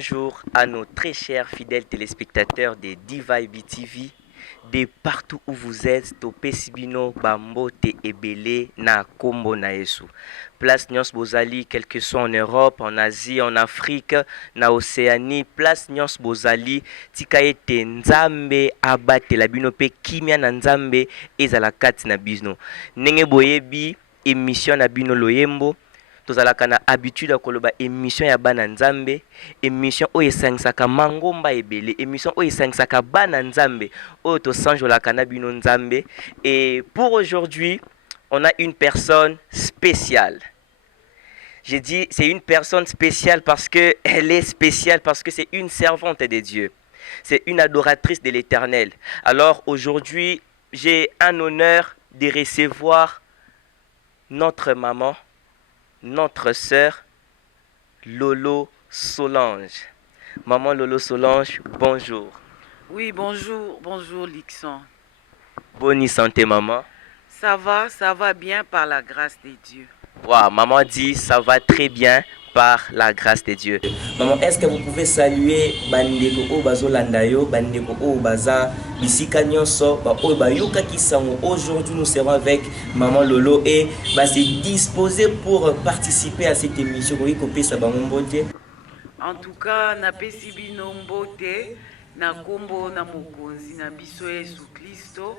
bonjour à nos très chers fidèles téléspectateurs des Divibe TV, de partout où vous êtes, topesi bino bambote ebele na kombo na Yesu. Place nyons bozali, quel que soit en Europe, en Asie, en Afrique, na Océanie, place nyons bozali, tika ete nzambe abatela bino pe kimia na nzambe ezala kati na bino. Ndenge boyebi émission na bino loyembo. Tozalaka na habitude ya koloba émission ya bana nzambe, émission oyo esangisaka mangomba ebele, émission oyo esangisaka bana nzambe oyo tosanjolaka na bino nzambe. Et pour aujourd'hui, on a une personne spéciale. J'ai dit c'est une personne spéciale parce que elle est spéciale, parce que c'est une servante de Dieu. C'est une adoratrice de l'Éternel. Alors aujourd'hui, j'ai un honneur de recevoir notre maman, notre sœur Lolo Solange. Maman Lolo Solange, bonjour. Oui, bonjour Lixon. Bonne santé maman. Ça va bien par la grâce de Dieu. Wow, maman dit ça va très bien par la grâce de Dieu. Maman, est-ce que vous pouvez saluer bandeko o bazolanda yo, bandeko o baza bisika nyonso, ba o bayoka kisango. Aujourd'hui nous serons avec maman Lolo et va se disposer pour participer à cette émission. En tout cas, na pesi bino mbote na kombo na mokonzi na biso Yesu Kristo.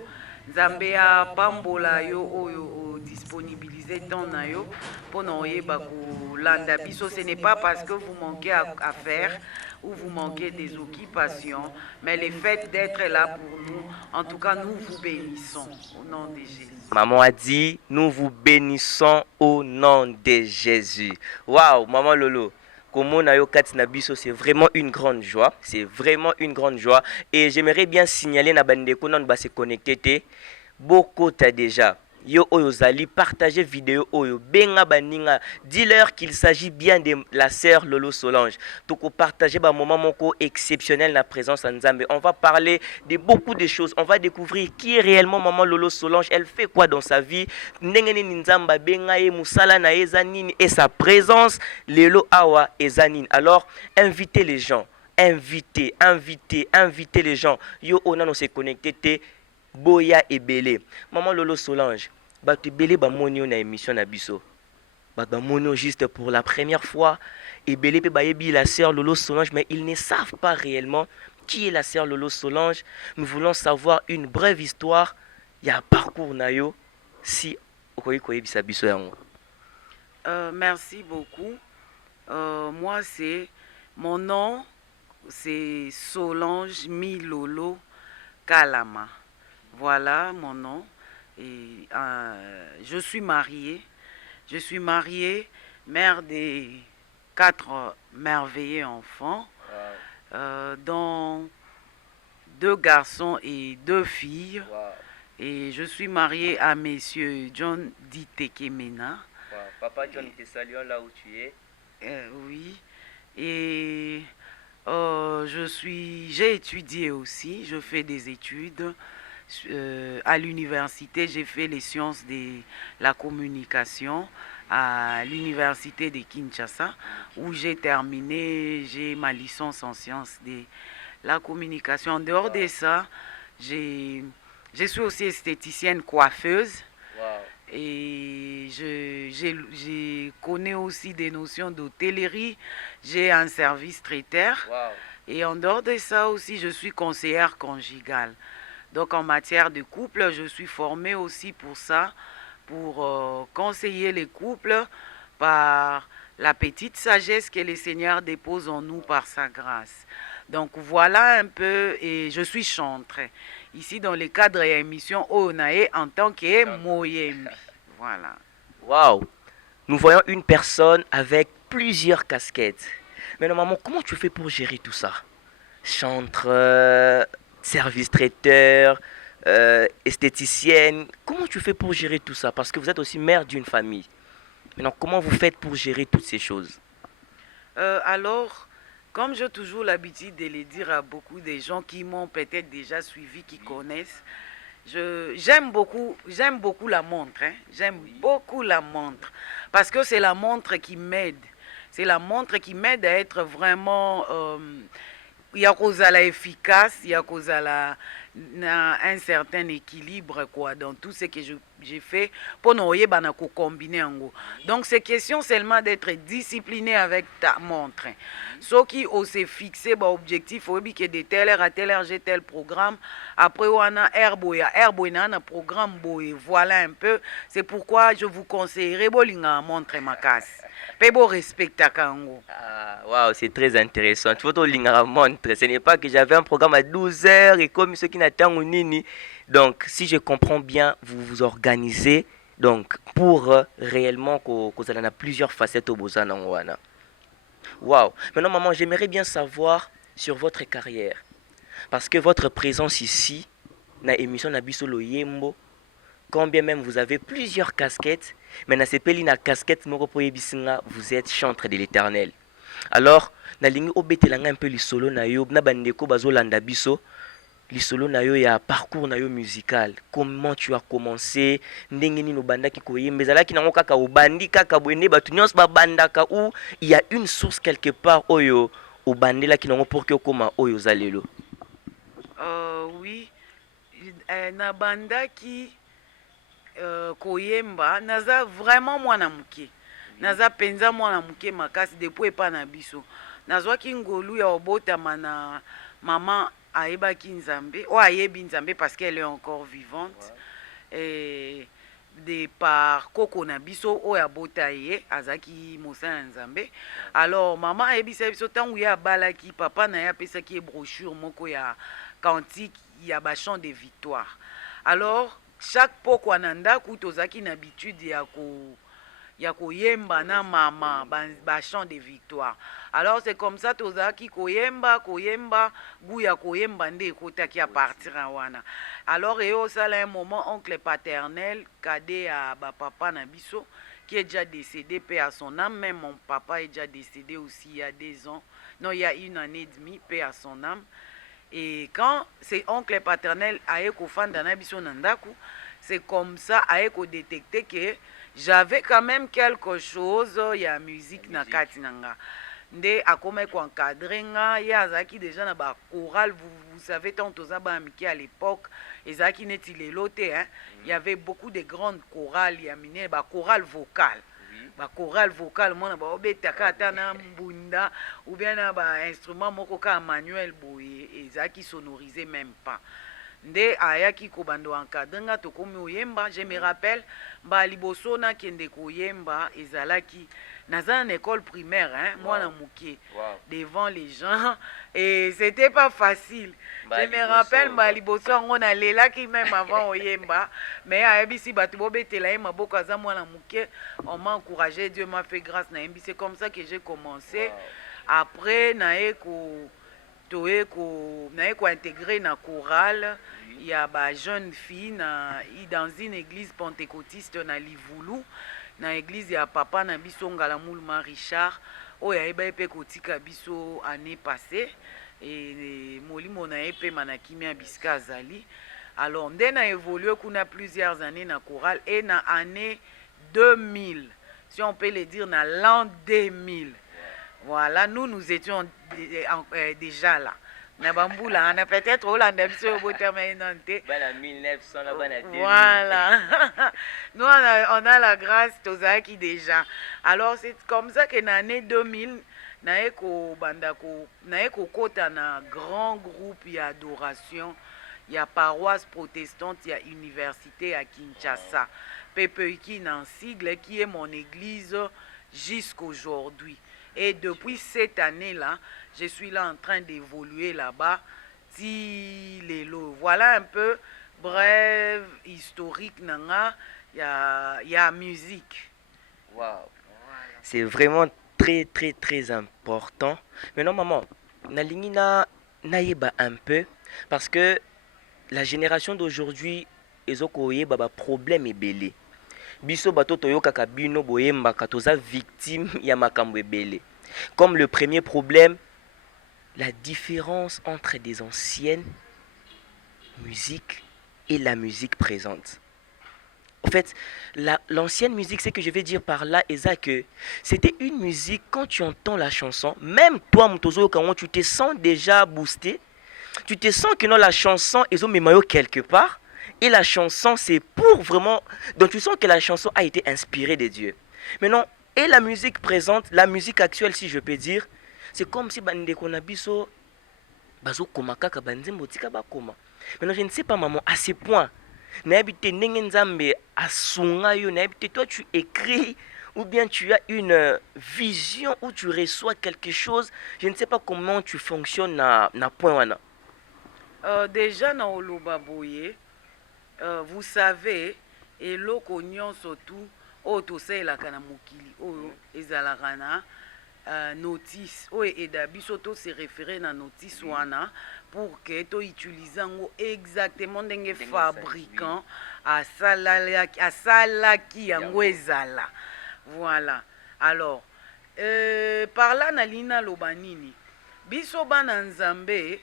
Nzambe pambola yo oyo disponibiliser temps na yo pour oyeba kolanda biso. Ce n'est pas parce que vous manquez à faire ou vous manquez des occupations, mais le fait d'être là pour nous, en tout cas nous vous bénissons au nom de Jésus. Maman a dit, nous vous bénissons au nom de Jésus. Waouh, maman Lolo. C'est vraiment une grande joie. C'est vraiment une grande joie. Et j'aimerais bien signaler na bandeko non ba se connecter. Beaucoup t'as déjà. Yo oyozali partager vidéo oyo benga baninga, dis-leur qu'il s'agit bien de la sœur Lolo Solange. Toko partager ba moment moko exceptionnel na présence en Nzambe. On va parler de beaucoup de choses. On va découvrir qui est réellement maman Lolo Solange, elle fait quoi dans sa vie, ndenge ni Nzamba benga e musala na ezanini et sa présence lelo awa ezanine. Alors invitez les gens, invitez les gens. Yo on a se connecter Boya ebele. Maman Lolo Solange, bato ebele ba monio na émission na biso. Ba monio juste pour la première fois. Ebele pe ba yebi la sœur Lolo Solange, mais ils ne savent pas réellement qui est la sœur Lolo Solange. Nous voulons savoir une brève histoire. Il y a un parcours na yo si okoyi koyebisa biso yango. Merci beaucoup. Moi mon nom c'est Solange Milolo Kalama. Voilà mon nom. Et je suis mariée. Je suis mariée, mère des 4 merveilleux enfants, dont 2 garçons et 2 filles. Wow. Et je suis mariée à monsieur John Ditekemena. Wow. Papa John, te saluons là où tu es. Oui. Et j'ai étudié aussi. Je fais des études. À l'université, j'ai fait les sciences de la communication à l'université de Kinshasa, où j'ai terminé, ma licence en sciences de la communication. En dehors de ça, je suis aussi esthéticienne coiffeuse. Wow. Et je connais aussi des notions d'hôtellerie. J'ai un service traiteur. Wow. Et en dehors de ça aussi, je suis conseillère conjugale. Donc en matière de couple, je suis formée aussi pour ça, pour conseiller les couples par la petite sagesse que le Seigneur dépose en nous par sa grâce. Donc voilà un peu, et je suis chantre. Ici dans le cadre de l'émission Onae en tant que Moyembi. Voilà. Waouh! Nous voyons une personne avec plusieurs casquettes. Mais maman, comment tu fais pour gérer tout ça? Chantre, service traiteur, esthéticienne. Comment tu fais pour gérer tout ça? Parce que vous êtes aussi mère d'une famille. Maintenant, comment vous faites pour gérer toutes ces choses? Alors, comme j'ai toujours l'habitude de le dire à beaucoup de gens qui m'ont peut-être déjà suivi, qui connaissent, j'aime beaucoup la montre. Hein. J'aime beaucoup la montre. Parce que c'est la montre qui m'aide. C'est la montre qui m'aide à être vraiment ya kozala efficace, ya kozala na un certain équilibre quoi dans tout ce que j'ai fait pour noyer bana ko combiner yango. Donc c'est question seulement d'être discipliné avec ta montre. Ce qui s'est fixé ba objectif obi que de telle heure à telle heure j'ai tel programme, après wana herboya na na programme boy, voilà un peu, c'est pourquoi je vous conseillerais bolinga montre makasi. Pebo respecta kango. Ah, waouh, c'est très intéressant. Tu vois, ton ligne montre. Ce n'est pas que j'avais un programme à 12 heures et comme ceux qui n'attendent ou nini. Donc, si je comprends bien, vous vous organisez donc pour réellement que vous allez plusieurs facettes au Bozana. Waouh. Maintenant, maman, j'aimerais bien savoir sur votre carrière. Parce que votre présence ici, dans l'émission Nabiso Loyembo, quand bien même vous avez plusieurs casquettes, mais dans ces pays, la casquette, vous êtes chantre de l'Éternel. Alors, nalingi obetelanga un peu li solo na yo, na bandeko bazolanda biso, li solo na yo ya parcours na yo musical. Comment tu as commencé? Ndenge nini obandaki koyemba? Ezalaki nango kaka obandi kaka bwende batu nyonso babandaka ou il y a une source quelque part oyo obandelaki nango pour que okoma oyo zalelo? Oui, na bandaki koyemba naza vraiment mwana muke. Naza penza mwana muke makasi depuis epa na biso. Nazwaki ngolu ya obotama na maman ayebaki nzambe, o ayebi nzambe parce qu'elle est encore vivante. Et de par koko na biso o ya bota ye azaki mosala nzambe. Alors maman ayebisa biso tangu ya balaki papa na ya pesaki e brochure moko ya cantique ya ba chant de victoire. Alors chaque poko ananda ku tozaki na habitude ya koyemba na mama ba chant de victoire. Alors c'est comme ça tozaki koyemba gu ya koyemba nde ekotaki à partir wana. Alors et au sala un moment oncle paternel cadet à ba papa na biso qui est déjà décédé, paix à son âme. Même mon papa est déjà décédé aussi il y a 2 ans, non il y a 1 année et demie, paix à son âme. Et quand c'est oncle paternel aeko fanda na biso nandaku, c'est comme ça aeko détecter que j'avais quand même quelque chose ya musique na kati nanga. Nde akoma ko encadrer nga ya azaki déjà na ba chorale, vous savez tant aux abamiki à l'époque ezaki neti lelo te hein. Il y avait beaucoup de grandes chorales ya mine ba chorale vocale. Ba chorale vocale mona ba obetaka ata na mbunda ou bien na ba instrument moko ka manuel boye ezaki sonorisé même pas. Nde ayaki ko bando encadrer to komi oyemba, je me rappelle ba liboso na kende koyemba ezalaki naza en école primaire hein, moi na muke devant les gens et c'était pas facile. Je me rappelle ba liboso on a lelaki même avant oyemba mais ayebisi batu bobetela ye maboko aza mwana muke, on m'a encouragé, Dieu m'a fait grâce na yembi. C'est comme ça que j'ai commencé. Après nae ko intégré na chorale. Il y a ba jeune fille dans une église pentecôtiste na Livulu, na église ya papa na biso ngala Moulma Richard oyo ayeba epe kotika biso année passée et molimo na epe manakimi ya bisika azali. Alors nde na évolué kuna plusieurs années na chorale et na année 2000, si on peut le dire na l'an 2000. Voilà, nous étions déjà là. On a peut-être Hollande biso boterme nante. Bana 1900 la bana 2000. Voilà. Nous on a la grâce tozaki déjà. Alors c'est comme ça que dans l'année 2000 naeko bandako naeko kota na grand groupe d'adoration, il y a paroisse protestante, il y a université à Kinshasa. PPI dans sigle qui est mon église jusqu'aujourd'hui. Et depuis cette année-là, je suis là en train d'évoluer là-bas. Voilà un peu bref, historique, il y a musique. Wow. C'est vraiment très très très important. Maintenant maman, nalingina naïba un peu parce que la génération d'aujourd'hui ezokoye baba problème ebele. Biso bato toyoka bino boyemba katoza victime ya makambo ebele. Comme le premier problème, la différence entre des anciennes musiques et la musique présente. En fait, l'ancienne musique, c'est que je vais dire par là, Eza, que c'était une musique, quand tu entends la chanson, même toi, Mutozo, quand tu te sens déjà boosté, tu te sens que non, la chanson, ils ont mis maillot quelque part, et la chanson, c'est pour vraiment... Donc tu sens que la chanson a été inspirée de Dieu. Maintenant, et la musique présente, la musique actuelle, si je peux dire, c'est comme si bande konabiso bazo koma kaka banzembo tika ba koma. Maintenant, je ne sais pas maman à ce point. N'habite nzambe asunga yo, n'habite toi tu écris ou bien tu as une vision où tu reçois quelque chose, je ne sais pas comment tu fonctionnes na point wana. Déjà na oloba boye, vous savez eloko nyonso tu oyo tosalelaka na mokili oyo ezalaka na notice oyo eda biso se référer na notice wana pour que toutilize yango exactement ndenge fabricant asalaki yango ezala. Voilà. Alors par là nalina loba nini biso bana nzambe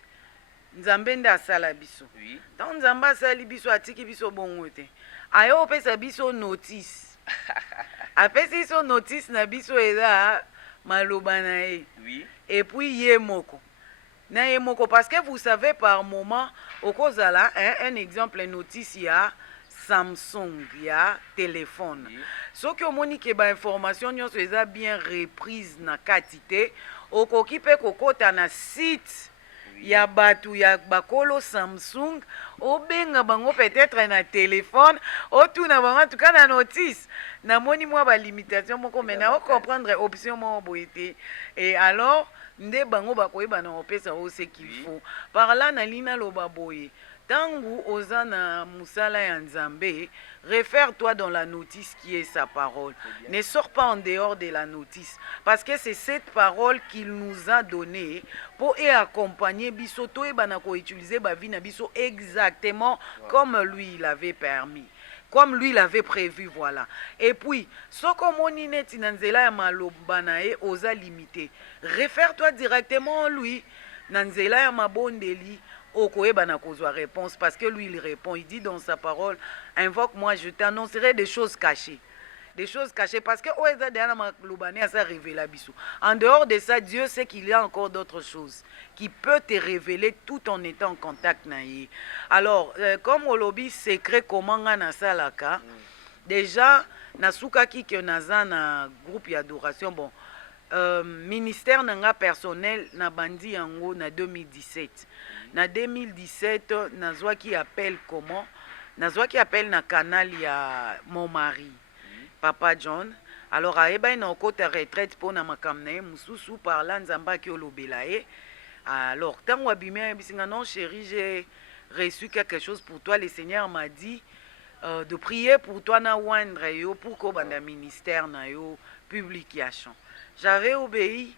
nzambe nde asala biso. Donc nzambe asali biso atiki biso bongo te ayo opesa biso notice apesi biso notice na biso eza maloba na ye. Et puis ye moko na ye moko parce que vous savez par moment okozala un exemple notice ya Samsung ya téléphone soki omoni ke ba information nyonso eza bien reprise na kati te okoki mpe kokota na site ya batu ya bakolo Samsung obenga bango peut-être na téléphone otuna bango en tout cas na notice namoni mwa balimitation moko mena ocomprendre option moko boye te et alors nde bango bakoyeba na opesa o ce qu'il faut par là nalina loba boye tangu oza na musala ya nzambe réfère-toi dans la notice qui est sa parole. Ne sors pas en dehors de la notice parce que c'est cette parole qu'il nous a donnée pour accompagner biso to e banako utiliser ba vie na biso exactement comme lui l'avait permis. Comme lui l'avait prévu, voilà. Et puis, ce qu'on neti nanzela ya maloba na e oza limité. Réfère-toi directement à lui. Nanzela ya mabondeli okoyeba na kozwa réponse parce que lui il répond, il dit dans sa parole, invoque-moi, je t'annoncerai des choses cachées. Des choses cachées parce que en dehors de ça, Dieu sait qu'il y a encore d'autres choses qui peut te révéler tout en étant en contact naïe. Alors comme au lobby secret comment na salaka déjà nasuka ki que naza na groupe d'adoration bon ministère nanga personnel na bandi yango na 2017 na 2017 nazwa qui appelle comment nazwa qui appelle na canal ya mon mari Papa John. Alors aeba ina okota retraite pour na makamne mususu par là nzamba ki olobela e. Alors tango abimia bisinga non chérie, j'ai reçu quelque chose pour toi, le Seigneur m'a dit de prier pour toi na wandre yo pour ko banda ministère na yo publication. J'avais obéi,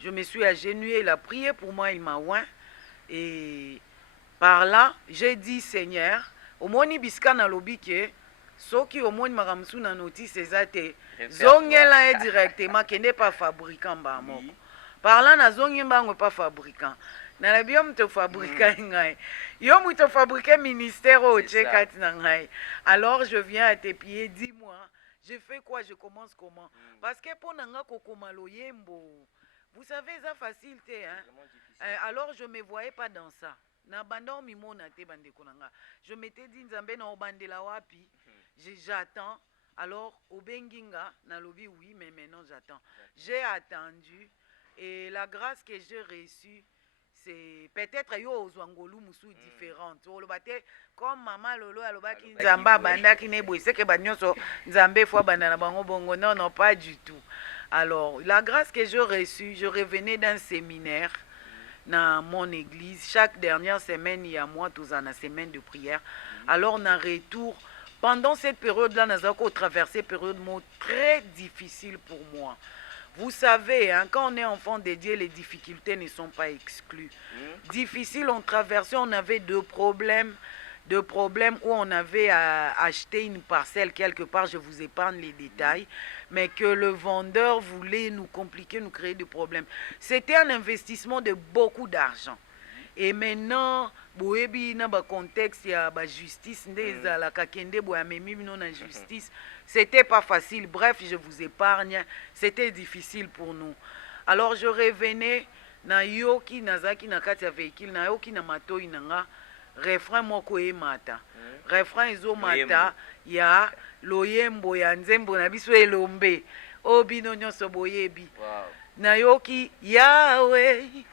je me suis agenouillé, il a prié pour moi, il m'a oint et par là j'ai dit Seigneur, au moni biska na lobi ke soki omoni makamsu na notice ezate zongela directement qui n'est pas fabricant ba moko par là na zongi bango pas fabricant na la biom te fabricant ngai yo mu te fabriquer ministère au chekat na ngai. Alors je viens à tes pieds, dis-moi je fais quoi, je commence comment parce que pour nanga kokoma loyembo vous savez ça facilité hein. Alors je me voyais pas dans ça na banda mimona te bande konanga je m'étais dit nzambe na obandela wapi. J'attends. Alors, au Benginga, na lobi, oui, mais maintenant j'attends. J'ai attendu. Et la grâce que j'ai reçue, c'est peut-être yo ozwangolu musu différente. Comme maman lolo alobaki nzamba banda ki ne boy, c'est que banyoso nzambe fois banda na bango bongo. Non, non, pas du tout. Alors, la grâce que j'ai reçue, je revenais d'un séminaire dans mon église. Chaque dernière semaine, il y a moi, tous en a semaine de prière. Alors, on a retour. Pendant cette période-là, nous avons traversé une période très difficile pour moi. Vous savez, hein, quand on est enfant de Dieu, les difficultés ne sont pas exclues. Difficile, on traversait, on avait deux problèmes où on avait acheté une parcelle quelque part, je vous épargne les détails, mais que le vendeur voulait nous compliquer, nous créer des problèmes. C'était un investissement de beaucoup d'argent. Et maintenant, boyebi na ba contexte ya ba justice nde ezalaka kende boya memi bino na justice. C'était pas facile. Bref, je vous épargne. C'était difficile pour nous. Alors je revenais na yoki nazaki na kati ya véhicule na yoki na matoi nanga refrain moko emata. Refrain ezomata ya loyembo ya nzembo na biso elombe. O bino nyonso boyebi. Na yoki Yahweh,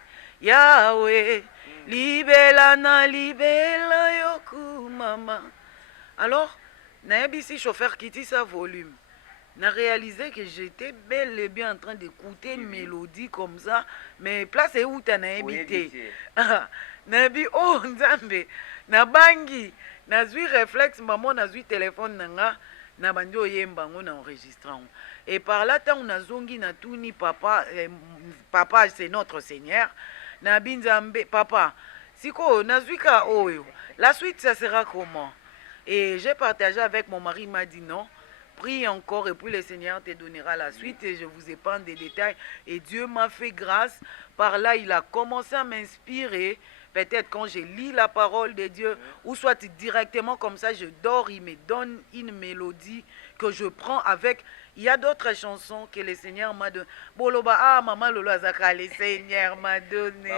Yahweh, libela na libela yoku mama. Alors, nayebi chauffeur qui dit sa volume. N'a réalisé que j'étais bel et bien en train d'écouter une mélodie comme ça, mais place où t'as habité. Nabi oh nzambe, na bangi, na zui réflexe maman na zui téléphone nanga, na bandi oyemba ngo na enregistrant. Et par là tant on a zongi na tuni papa, papa c'est notre Seigneur. Na binzambe papa, siko na zui ka oyo. La suite ça sera comment? Et j'ai partagé avec mon mari, il m'a dit non. Prie encore et puis le Seigneur te donnera la suite et je vous épargne des détails. Et Dieu m'a fait grâce. Par là, il a commencé à m'inspirer. Peut-être quand je lis la parole de Dieu, ou soit directement comme ça, je dors, il me donne une mélodie que je prends avec. Il y a d'autres chansons que le Seigneur m'a donné. Boloba, ah, maman Lolo Azaka, le Seigneur m'a donné.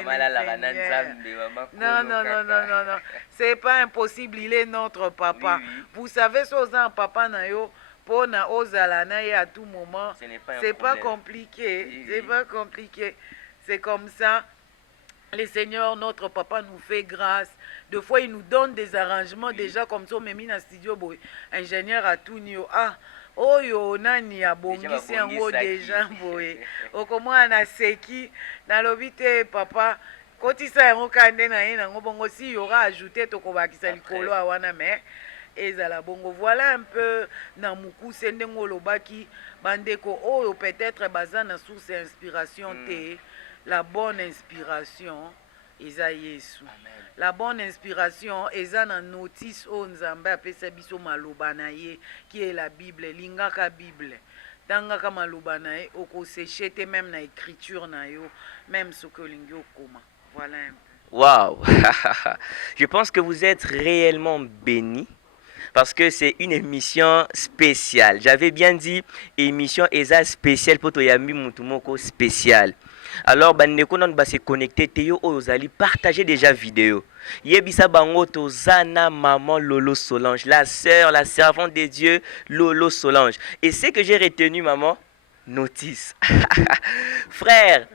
Non, non, non, non, non, non. C'est pas impossible, il est notre papa. Oui, oui. Vous savez, Sozan, papa Nayo, pour na ozalana à tout moment, c'est pas compliqué. Oui, c'est pas compliqué. C'est comme ça. Le Seigneur, notre papa, nous fait grâce. Des fois, il nous donne des arrangements déjà comme ça. Même dans studio, ingénieur à tout niveau. Ah, oh yo, nani a bongisi yango déjà boye. Okomo ana seki, na lobite papa. Kotisa yango kande na ye nango bongo si y aura ajouté tokobakisa likolo awana mais ezala bongo. Voilà un peu na muku sendengo lobaki bandeko oyo peut-être bazana source inspiration te. La bonne inspiration, eza Yesu. La bonne inspiration, eza na notice o nzambe apesa biso maloba na ye, qui est la Bible, lingaka Bible. Tangaka maloba na ye, oko sechete même na écriture na yo, même ce que lingi okoma. Voilà un peu. Waouh. Je pense que vous êtes réellement bénis. Parce que c'est une émission spéciale. J'avais bien dit émission eza spéciale pour Toyami Mutumoko spécial. Alors bandeko nan ba se connecter teyo ozali partager déjà vidéo. Yebisa bango tozana maman Lolo Solange, la sœur, la servante de Dieu Lolo Solange. Et c'est que j'ai retenu maman notice. frère,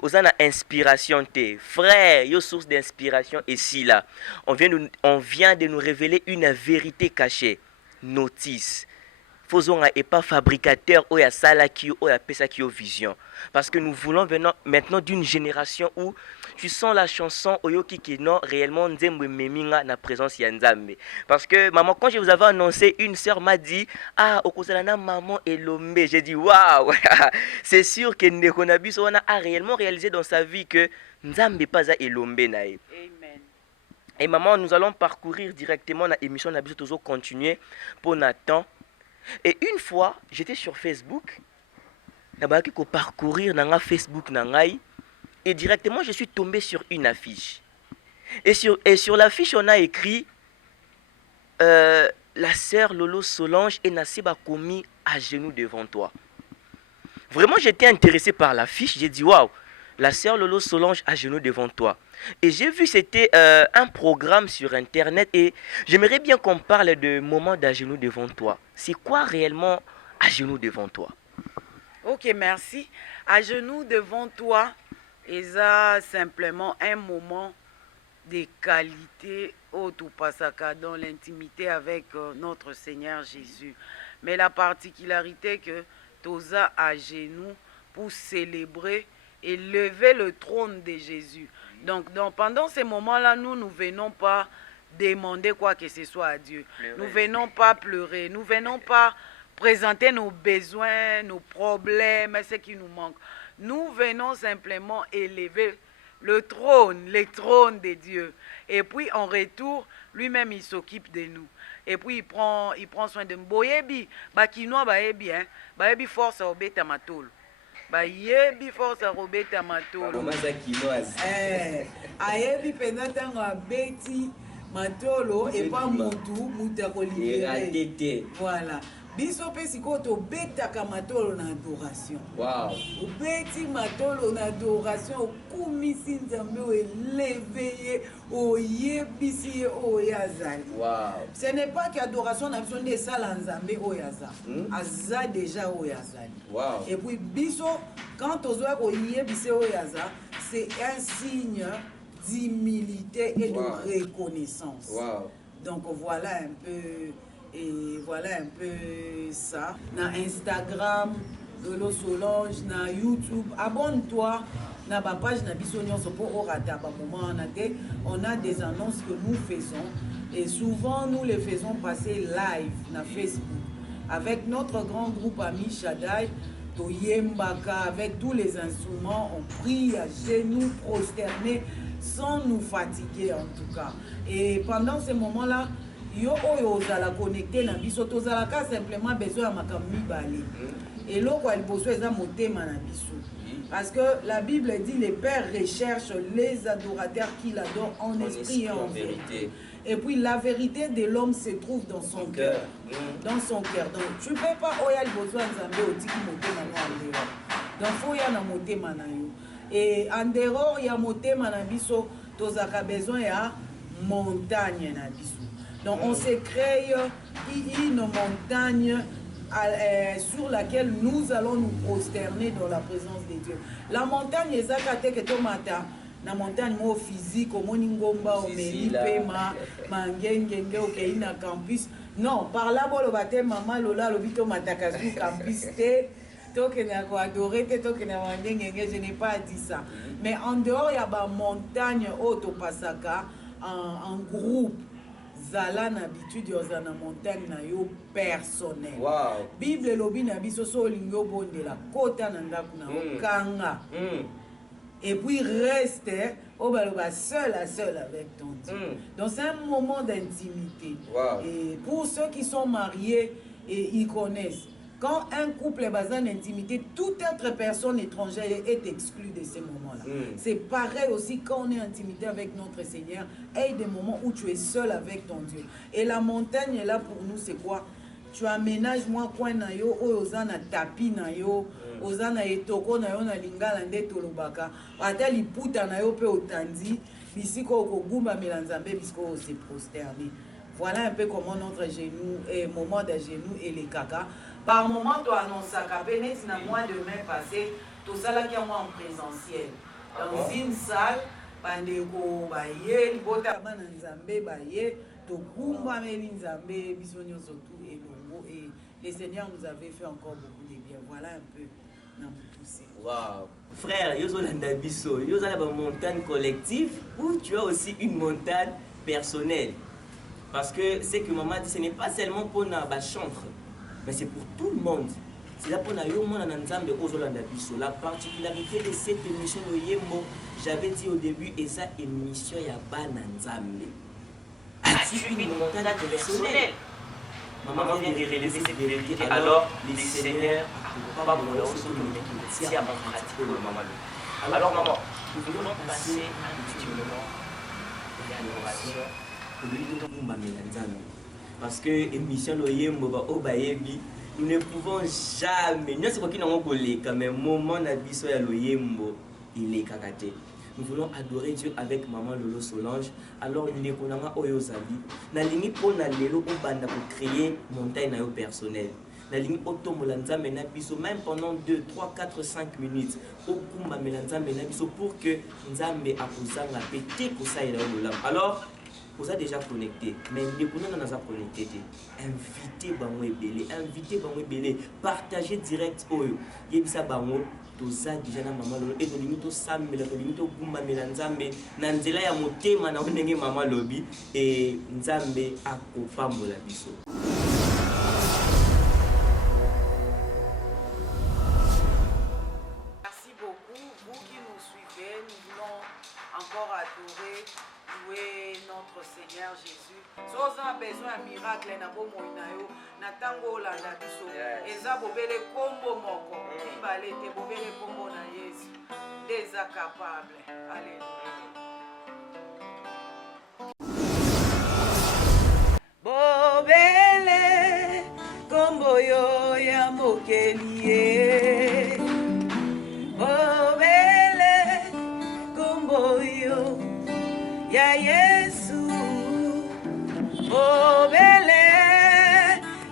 Osana inspiration te. Frère, yo source d'inspiration ici là. On vient de nous révéler une vérité cachée. Notice. Faisons et pas fabricateur ou ya salaki ou ya pesaki vision. Parce que nous voulons maintenant d'une génération où tu sens la chanson Oyoki qui non réellement nzembe meminga na présence ya Nzambe. Parce que maman, quand je vous avais annoncé, une sœur m'a dit ah okozalana maman Elombe. J'ai dit waouh. C'est sûr que Nekonabi a réellement réalisé dans sa vie que Nzambe pas à Elombe nae. Amen. Et maman, nous allons parcourir directement la émission Nabiso toujours continuer pour Nathan. Et une fois, j'étais sur Facebook, j'ai parcourir dans Facebook et directement je suis tombé sur une affiche. Et sur l'affiche, on a écrit la sœur Lolo Solange et Nasiba Komi à genoux devant toi. Vraiment, j'étais intéressé par l'affiche. J'ai dit waouh, la sœur Lolo Solange à genoux devant toi. Et j'ai vu c'était un programme sur internet et j'aimerais bien qu'on parle de moment d'à genoux devant toi. C'est quoi réellement à genoux devant toi? Ok, merci. À genoux devant toi, et ça simplement un moment de qualité dans l'intimité avec notre Seigneur Jésus. Mais la particularité que Toza à genoux pour célébrer et lever le trône de Jésus. Donc pendant ces moments-là, nous ne venons pas demander quoi que ce soit à Dieu. Pleurer. Nous ne venons pas pleurer. Nous ne venons pas présenter nos besoins, nos problèmes, ce qui nous manque. Nous venons simplement élever le trône de Dieu. Et puis en retour, lui-même il s'occupe de nous. Et puis il prend soin de nous. Boyebi, bakinois baebi, baebi force obeta matolo. bayebi force akobeta matolo ayebi mpenza ntango abeti matolo epa mutu akolibere. Voilà. Biso pe sikoyo tobetaka matolo na adoration. Wow. Obeti matolo na adoration okumisi nzambe oeleve ye oyebisi ye oyo azali. Wow. Ce n'est pas que adoration na biso nde esala nzambe oyo aza. Aza déjà oyo azali. Wow. Et puis biso quand tozoya koyebisi oyo aza, c'est un signe d'humilité et de reconnaissance. Wow. Donc voilà un peu. Et voilà un peu ça. Na Instagram, Lolo Solange, na YouTube. Abonne-toi. Na ba page na biso nyonso po orata ba moment on a des annonces que nous faisons et souvent nous les faisons passer live na Facebook avec notre grand groupe ami Shaddai. Toyembaka avec tous les instruments, on prie à genoux prosternés sans nous fatiguer en tout cas. Et pendant ces moments-là, yo oyo ozala connecté na biso tozalaka simplement besoin ya makambo mibale eloko ya liboso eza motema na biso parce que la Bible dit les pères recherchent les adorateurs qui l'adorent en esprit et en vérité. Et puis la vérité de l'homme se trouve dans son cœur. Dans son cœur. Donc tu peux pas oya liboso ya nzambe otiki motema no en dehors. Donc faut ya na motema na yo. Et en dehors ya motema na biso tozaka besoin ya montagne na biso. Donc on se crée une montagne sur laquelle nous allons nous prosterner dans la présence de Dieu. La montagne ezaka te ke tomata na montagne mo physique omoni ngomba omeli pema mangengenge okei na campus. Non, par là boloba te mama lola lobito mataka sur campus te tokena ko adorer te tokena mangengenge, je n'ai pas dit ça. Mais en dehors il y a ba montagne auto pasaka en groupe. Zala na habitude yoza na montagne na yo personnel. Wow. Bible lobi na biso so lingo bondela kota na ndako na okanga. Et puis reste au baloba seul à seul avec ton Dieu. Donc c'est un moment d'intimité. Wow. Et pour ceux qui sont mariés et ils connaissent, quand un couple est basé en intimité, toute autre personne étrangère est exclue de ces moments-là. C'est pareil aussi quand on est en intimité avec notre Seigneur. Il y a des moments où tu es seul avec ton Dieu. Et la montagne est là pour nous, c'est quoi? Tu aménages moi coin na yo, ozana tapi na yo, ozana etoko na yo na lingala nde tolobaka. Ata liputa na yo pe otandi, bisiko okogumba melanzambe bisiko se prosterner. Voilà un peu comment notre genou, moment de genou et les caca. Par moment, tu annonces à Kabénet, dans le mois de mai passé, tout ça là qui est en présentiel. Dans une salle, Pandeko, Baye, Bota, Bananzambe, Baye, Tokumba, Melinzambe, Bisonio surtout et Longo. Et les seigneurs nous avaient fait encore beaucoup de bien. Voilà un peu dans mon poussé. Waouh. Frère, Yozolanda Bisso, Yozolanda montagne collective ou tu as aussi une montagne personnelle? Parce que c'est que maman dit, ce n'est pas seulement pour la chambre, mais c'est pour tout le monde. C'est là pour la particularité de cette émission, j'avais dit au début, et ça émission il y a Bananzambe. C'est une montagne personnelle. Maman vient de réaliser cette vérité. Alors, les seigneurs, pas mon nom, surtout le métier à pratiquer le maman. Alors, maman, nous voulons passer un petit moment d'adoration. Parce que l'émission nous ne pouvons jamais, nous sommes quand même moment il est kakaté. Nous voulons adorer Dieu avec maman Lolo Solange. Alors nous ne connaissons pas Oyosabi. Na lingi pour na lelo pour banda pour créer montagne personnel. Na lingi otomolanza mena biso même pendant 2, 3, 4, 5 minutes. Okumba melanza mena biso pour que nzambe akuzanga pété kosa ila lolam. Alors vous êtes déjà connecté, mais les gens ne sont pas connectés. Invitez Bango Ebele, invitez Bango Ebele, partagez direct Oyo. Yebisa Bango, toza déjà na maman lolo et limite samela limite gumba melanzambe na nzela ya motema na ndenge maman lobi et nzambe akopambola biso. Merci beaucoup, vous qui nous suivez, nous voulons encore adorer, louer notre Seigneur Jésus. Si vous avez besoin d'un miracle, na ntango olanda biso Yes. eza bobele kombo moko mibale te bobele kombo na Yesu nde eza capable. Alléluia. Bobele kombo yo ya mokeli ye. Bobele kombo yo ya Yesu. Bobele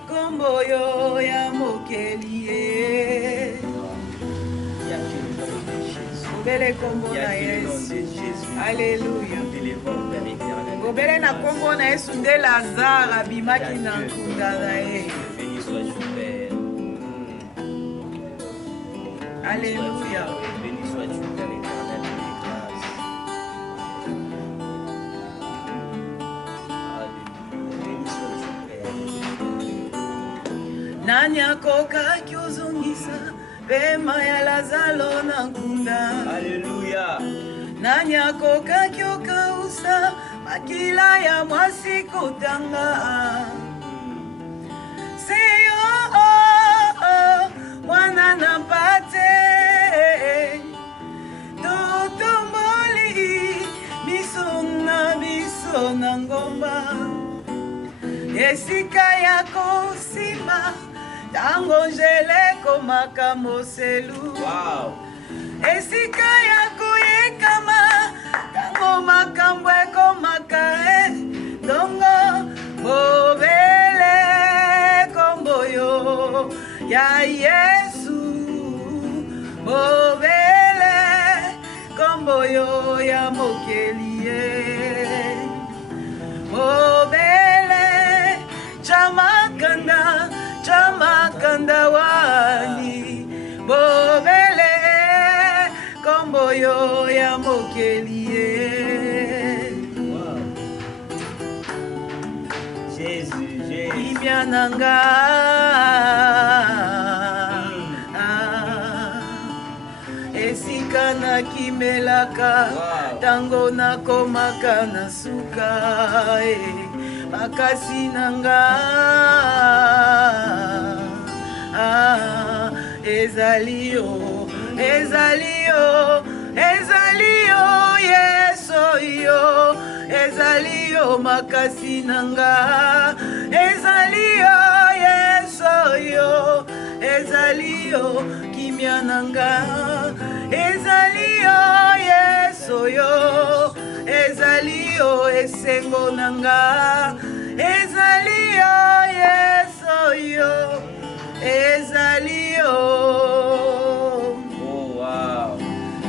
kombo yo ya mokeli ye. Bobele kombo na Yesu. Alléluia. Bobele na kombo na Yesu nde Lazare abimaki na nkunda na ye. Alléluia. Béni sois-tu, Père éternel de grâce. Alléluia. Béni sois-tu, Père. Nani akokaki ozongisa pema ya Lazaro na nkunda. Alléluia. Nani akokaki okausa makila ya mwasi kotanga. Seyo mwana na mpate totomboli biso na ngomba esika ya kosima tango njele komaka moselu. Wow. Esika ya koyekama tango makambo ekomaka dongo bobele kombo yo ya Yesu. Bobele kombo yo ya mokeli ye. Bobele chamakanda wani. Bobele kombo yo ya mokeli ye. Wow. Jésus, Jésus. Kimia nanga esika nakimelaka tango nakomaka na suka makasi nanga ezali yo Yesu yo ezali yo makasi nanga ezali yo Yesu yo ezali yo kimia nanga ezali yo Yesu yo ezali yo esengo nanga ezali yo Yesu yo ezali yo. Oh, wow.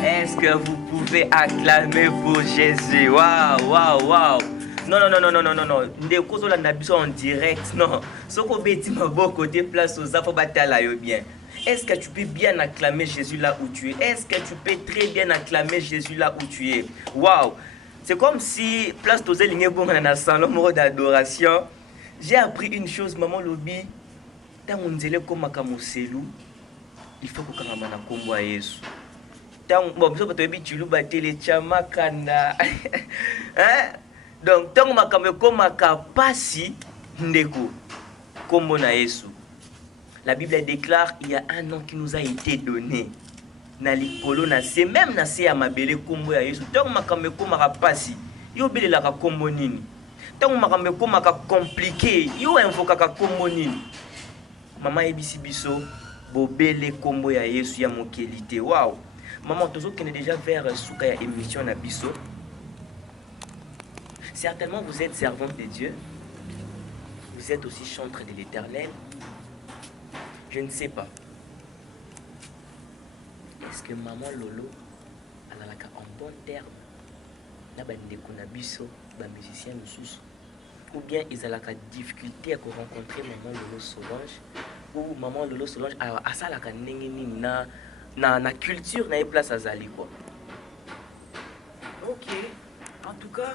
Est-ce que vous pouvez acclamer pour Jésus? Waouh, waouh, waouh. Non, non, non, non, non, non, non, non. Ndeko zolanda biso en direct, non. Soko beti maboko te place aux afo batala yo bien. Est-ce que tu peux bien acclamer Jésus là où tu es? Est-ce que tu peux très bien acclamer Jésus là où tu es? Waouh. C'est comme si place toze linge bonga na salon moro d'adoration. J'ai appris une chose, maman lobi. Tango nzele komaka moselu, il faut que kangama na kombo ya Yesu. Bon, biso bato yebi chulu batele chamakanda. Hein? Donc, tango makambo komaka pasi ndeko kombo na Yesu. La Bible déclare il y a un nom qui nous a été donné. Na likolo na se même na se ya mabele kombo ya Yesu. Tango makambo komaka pasi, yo belelaka kombo nini? Tango makambo komaka compliqué, yo invokaka kombo nini? Maman ebisi biso bobele kombo ya Yesu ya mokelite. Wow. Maman tozo kene déjà vers souka ya émission na biso. Certainement vous êtes servante de Dieu. Vous êtes aussi chantre de l'Éternel. Je ne sais pas. Est-ce que maman Lolo alalaka en bon terme na bandeko na biso ba musicien mosusu? Ou bien ils ont la difficulté à rencontrer maman Lolo Solange, ou maman Lolo Solange a ça la na culture na place à Zali quoi. Ok, en tout cas,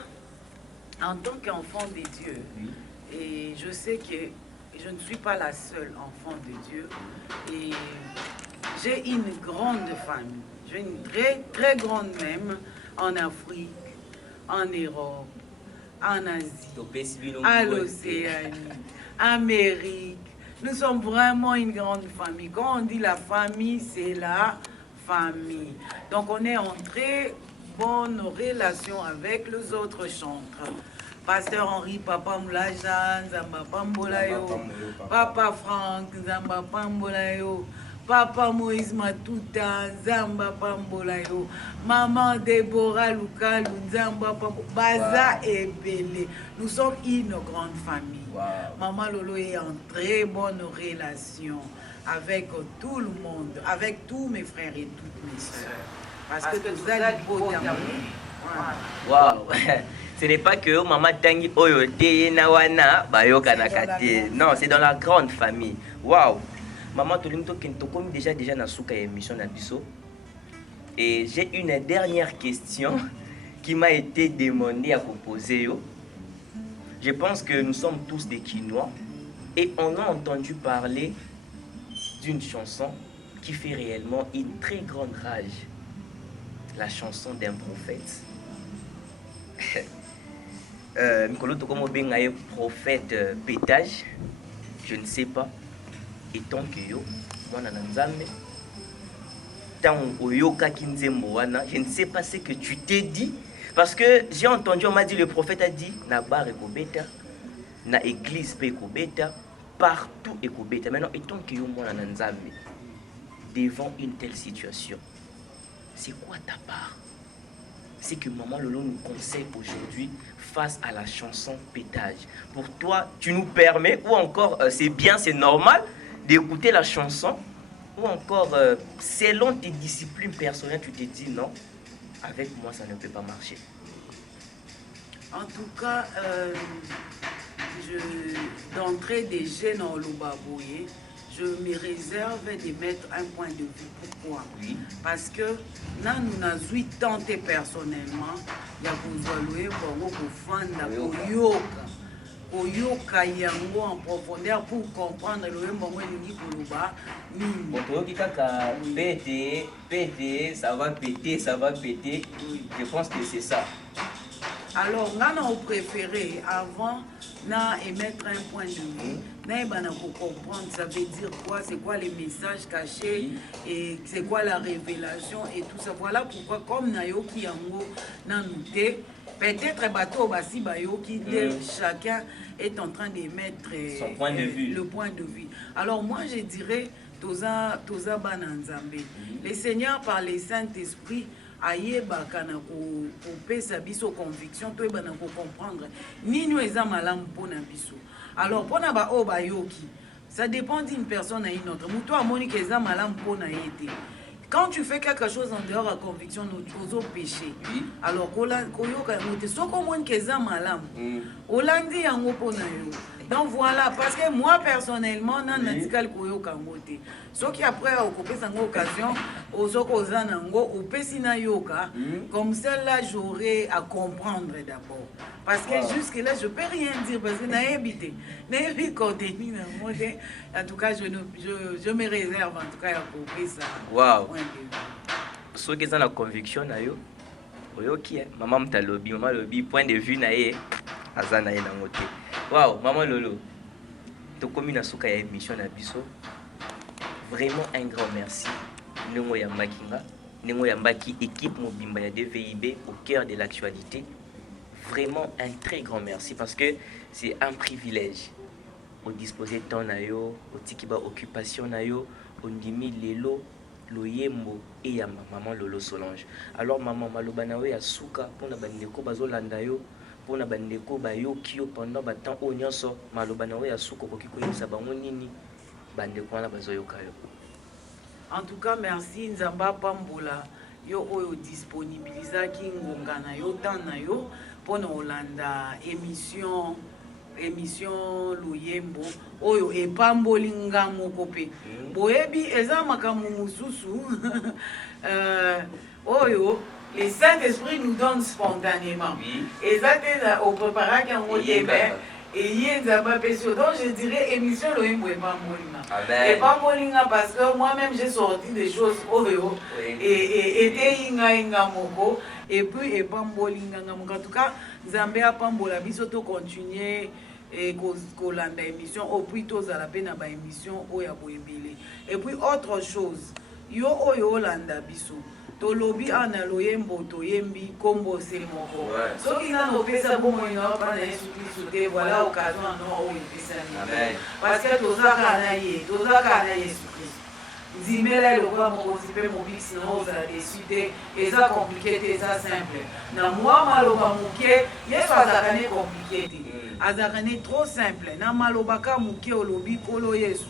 en tant qu'enfant de Dieu, Oui. et je sais que je ne suis pas la seule enfant de Dieu, et j'ai une grande famille, j'ai une très très grande même en Afrique, en Europe, en Asie, à l'Océanie, Amérique, Nous sommes vraiment une grande famille. Quand on dit la famille, c'est la famille. Donc on est en très bonne relation avec les autres chantres. Pasteur Henri, Papa Moulaja, Nzamba Pambolayo, Papa Franck, Nzamba Pambolayo, Papa Moïse Matuta, Nzamba Pambolayo, Maman Déborah Lukalu, Nzamba Pambolayo, Baza et Belé. Nous sommes une grande famille. Wow. Maman Lolo est en très bonne relation avec tout le monde, avec tous mes frères et toutes mes soeurs. Parce que tout ça, Wow. Ce n'est pas que maman tangi oyo te na wana bayoka na kate. Non, c'est dans la grande famille. Wow. Maman tolimto kento comme déjà na suka émission na biso. Et j'ai une dernière question qui m'a été demandée à poser yo. Je pense que nous sommes tous des Quinois et on a entendu parler d'une chanson qui fait réellement une très grande rage. La chanson d'un prophète. Mikolo Tokomo Bengaye prophète pétage, je ne sais pas. Et tant que yo, moi nanzambe, tant oyoka kinzembo wana, je ne sais pas ce que tu t'es dit. Parce que j'ai entendu, on m'a dit, le prophète a dit, na bar ekobeta, na église pe ekobeta, partout ekobeta. Maintenant, et tant que yo moi nanzambe, devant une telle situation, c'est quoi ta part? C'est que Maman Lolo nous conseille aujourd'hui face à la chanson pétage. Pour toi, tu nous permets, ou encore c'est bien, c'est normal d'écouter la chanson, ou encore selon tes disciplines personnelles, tu te dis non, avec moi ça ne peut pas marcher. En tout cas, d'entrée des jeunes en Lubabouye, je me réserve de mettre un point de vue. Pourquoi? Oui. Parce que nous avons 8 ans personnellement, il y a besoin de koyoka yango en profondeur pour comprendre le mbongo elingi koloba nini. Botoyoki kaka péter, ça va péter. Je pense que c'est ça. Alors, nous avons préféré, avant d'émettre un point de vue, nous avons comprendre ça veut dire quoi, c'est quoi les messages cachés, et c'est quoi la révélation et tout ça. Voilà pourquoi, comme Nayoki Yango Nanouté, peut-être bateau basi bayoki, chacun est en train d'émettre son point de vue. Le point de vue. Alors moi je dirais, Toza Bananzambe, le Seigneur par le Saint-Esprit, ayebaka na kopesa biso conviction to ebana ko comprendre nini eza malamu pona biso. Alors pona ba o bayoki, ça dépend d'une personne à une autre. Muto amoni ke eza malamu pona yete. Quand tu fais quelque chose en dehors de la conviction, nous osons pécher. Oui. Alors, donc voilà, parce que moi personnellement, ce qui après a occupé cette occasion, comme celle-là, j'aurais à comprendre d'abord. Parce que jusque-là, je ne peux rien dire, parce que je n'ai habité. En tout cas, je me réserve en tout cas à couper ça. Wow. Ce qui est dans la conviction, oyoki maman mtalobi, maman lobi, point de vue nae, azana ye nangote. Wow, maman Lolo, to komi na suka ya émission na biso. Vraiment un grand merci. Nengo ya makinga, nengo ya mbaki équipe mobimba ya DVIB au cœur de l'actualité. Vraiment un très grand merci parce que c'est un privilège. Au disposer de temps nayo, au tikiba occupation nayo, au ndimi lelo, loyembo et ya maman Lolo Solange. Alors maman maloba nawe ya suka pona bandeko bazolanda yo, pona bandeko bayoki yo pendant batemps o nyonso maloba nawe ya suka koki koyebisa bango nini bandeko wana bazoyoka yo. En tout cas, merci Nzamba Pambola yo oyo disponibilisaki ngonga na yo temps na yo pona olanda émission Loyembo oyo epamboli nga moko pe boyebi eza makambo mususu oyo le Saint-Esprit nous donne spontanément eza te au préparaki yango yebe et Nzamba Pesio. Donc je dirais émission Loyembo epamboli nga parce que moi-même j'ai sorti des choses oyo et inga moko et puis epamboli nga moko. En tout cas Nzambe apambola biso to continuer et kolanda émission au puis tozala pe na ba émission oya boyebele. Et puis autre chose, yo oyo olanda biso tolobi ana loyembo toyembi kombo se moko soki nano opesa bomoi na bana Yesu Kristo te voilà occasion no oyo epesani parce que tozaka na Yesu Kristo nzimela elokwa mokonzi mpe mobiksi na ozala desu te eza komplike te eza simple na mwa maloba moke Yesu azalaka ne komplike te azalaka ne trop simple na maloba ka moke olobi kolo Yesu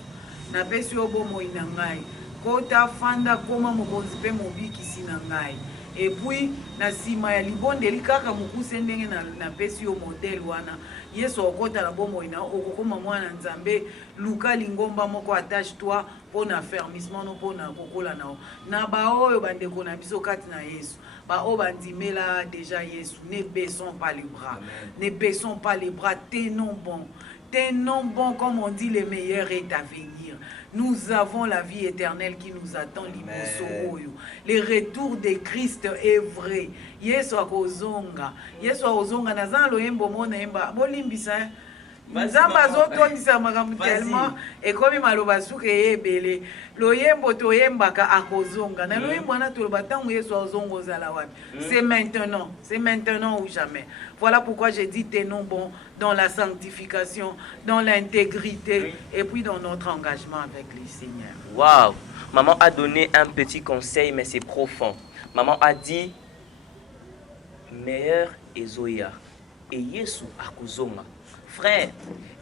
napesi yo bomoi na ngai kota fanda koma mokonzi mpe mobikisi na ngai epuis na nsima ya libondeli kaka mokuse ndenge napesi yo modele wana Yesu okota na bomoi na okokoma mwana nzambe luka lingomba moko attache toi mpo na fermissement no mpo na kokola nao na baoyo bandeko na biso kati na Yesu baoyo bandimela déjà Yesu ne baissons pas les bras ne baissons pas les bras tenons bon comme on dit le meilleur est à venir. Nous avons la vie éternelle qui nous attend liboso. Le retour de Christ est vrai. Yesu akozonga nazana loyembo mona yemba bolimbisa nzambe azotondisa makambo tellement ekomi maloba suka eyebele loyembo toyembaka akozonga na loyembo wana toloba ntango Yesu azonga ozala wapi c'est maintenant ou jamais. Voilà pourquoi j'ai dit tenons bon dans la sanctification, dans l'intégrité et puis dans notre engagement avec le Seigneur. Waouh, maman a donné un petit conseil mais c'est profond. Maman a dit meilleur ezoya et Yesu akozonga. Frère,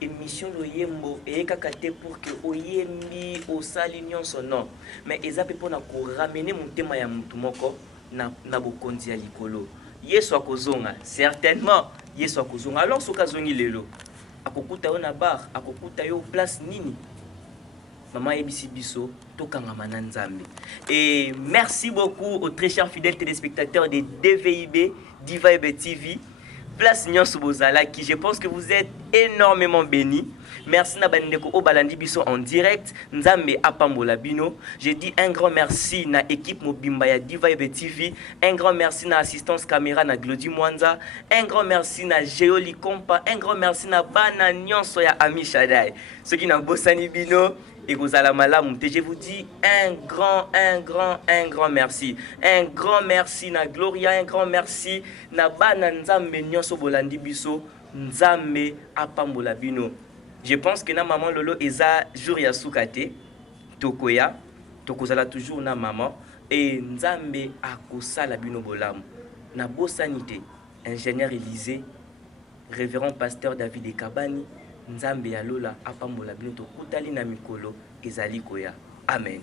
émission loyembo et kakate pour que oyembi osali nyonso non mais eza pe pona ko ramener mon tema ya mutu moko na bokonzi ya likolo. Yesu akozonga certainement Yesu akozonga alors soka zongi lelo akokuta yo na bar akokuta yo place nini maman yebisi biso tokangama na nzambe. Et merci beaucoup aux très chers fidèles téléspectateurs de DVIB DVIB TV. Place Nyonso Bozala qui je pense que vous êtes énormément bénis. Merci na bandeko o balandi biso en direct nzambe apambola bino. Je dis un grand merci na équipe mobimba ya DVIB TV, un grand merci na assistance caméra na Glody Mwanza, un grand merci na Geoli Kompa, un grand merci na bana nyonso ya Ami Shaddai. Ceux qui na bosani bino et Gozala Malam, je vous dis un grand merci. Un grand merci na Gloria, un grand merci na bana nzambe nyonso bolandi biso, nzambe apambola bino. Je pense que na maman Lolo eza jour ya sukate, tokoya, tokozala toujours na maman et nzambe akosala bino bolamu. Na bosanité, ingénieur Élysée, révérend pasteur David Ekabani, nzambe ya Lola apambola bino tokutali na mikolo ezali koya. Amen.